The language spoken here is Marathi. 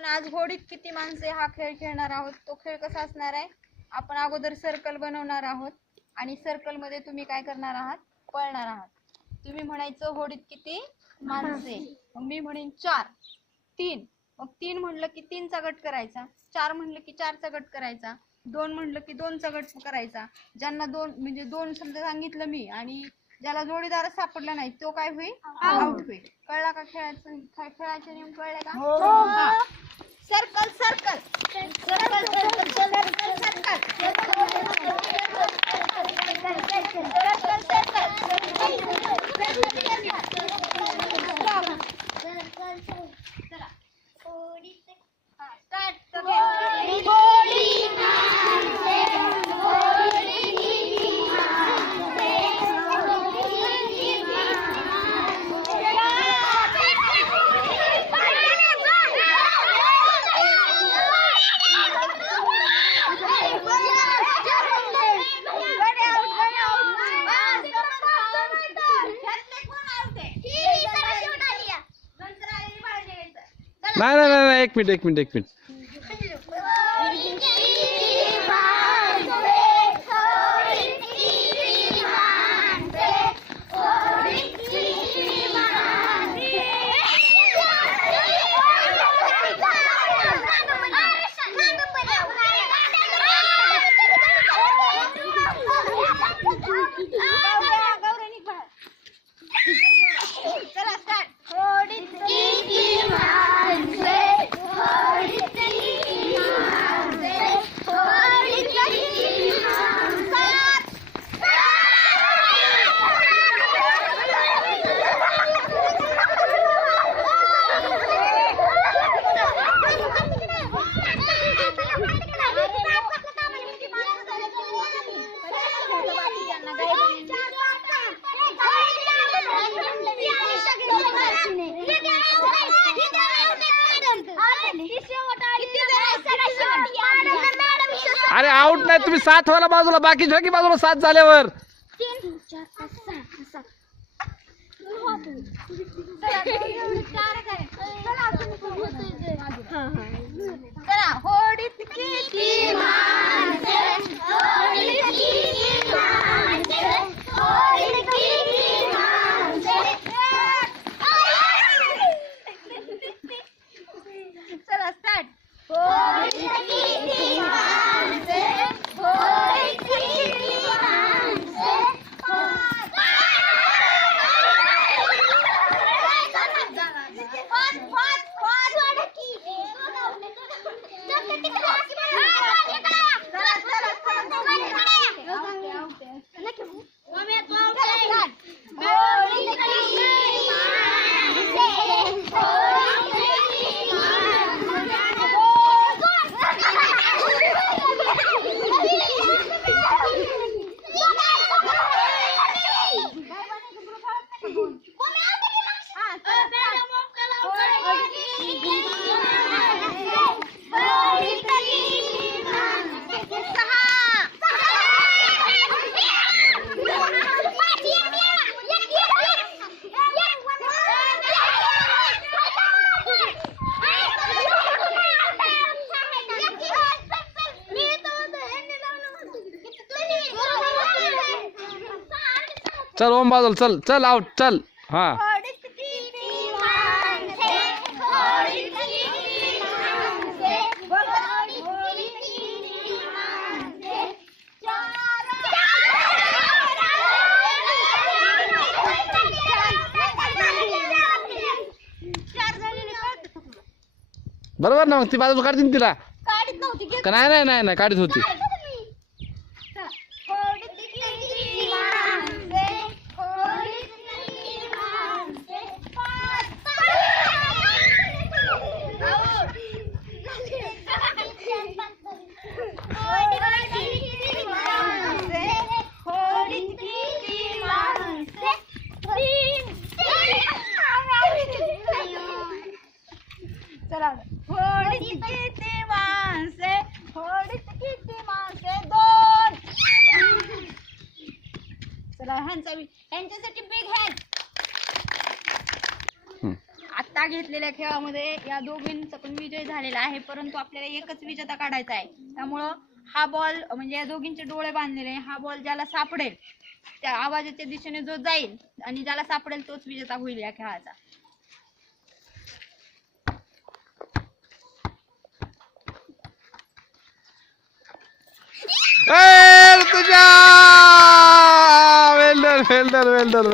आपण आज होडीत किती माणसे हा खेळ खेळणार आहोत? तो खेळ कसा असणार आहे? आपण अगोदर सर्कल बनवणार आहोत आणि सर्कलमध्ये तुम्ही काय करणार आहात? पळणार आहात. तुम्ही म्हणायचं होडीत किती माणसे? मग मी म्हणेन चार. तीन. मग तीन म्हणलं की तीनचा गट करायचा. चार म्हणलं की चारचा गट करायचा. दोन म्हणलं की दोनचा गट करायचा. ज्यांना दोन म्हणजे दोन समजा सांगितलं मी आणि ज्याला जोडीदार सापडला नाही तो काय होईल? आउट होईल. कळला का खेळायचं खेळायचे नियम कळले का? नाही नाही नाही एक मिनिट एक मिनिट एक मिनिट. अरे आउट नाही तुम्ही सात व्हायला बाजूला बाकी की बाजूला सात झाल्यावर. होडीत चल ओम बाजूला चल चल आउट चल. हा. बरोबर ना मग ती बाजू काढतील तिला? काढीत नव्हती घे का नाही नाही नाही नाही काढत होती. चला. होडीत किती माणसे होडीत किती माणसे दोन. चला ह्यांचा ह्यांच्यासाठी बिग. आता आत्ता घेतलेल्या खेळामध्ये या दोघींचा पण विजय झालेला आहे परंतु आपल्याला एकच विजेता काढायचा आहे. त्यामुळं हा बॉल म्हणजे या दोघींचे डोळे बांधलेले हा बॉल ज्याला सापडेल त्या आवाजाच्या दिशेने जो जाईल आणि ज्याला सापडेल तोच विजेता होईल या खेळाचा. తుజా వెల్డన్ వెల్డన్ వెల్డన్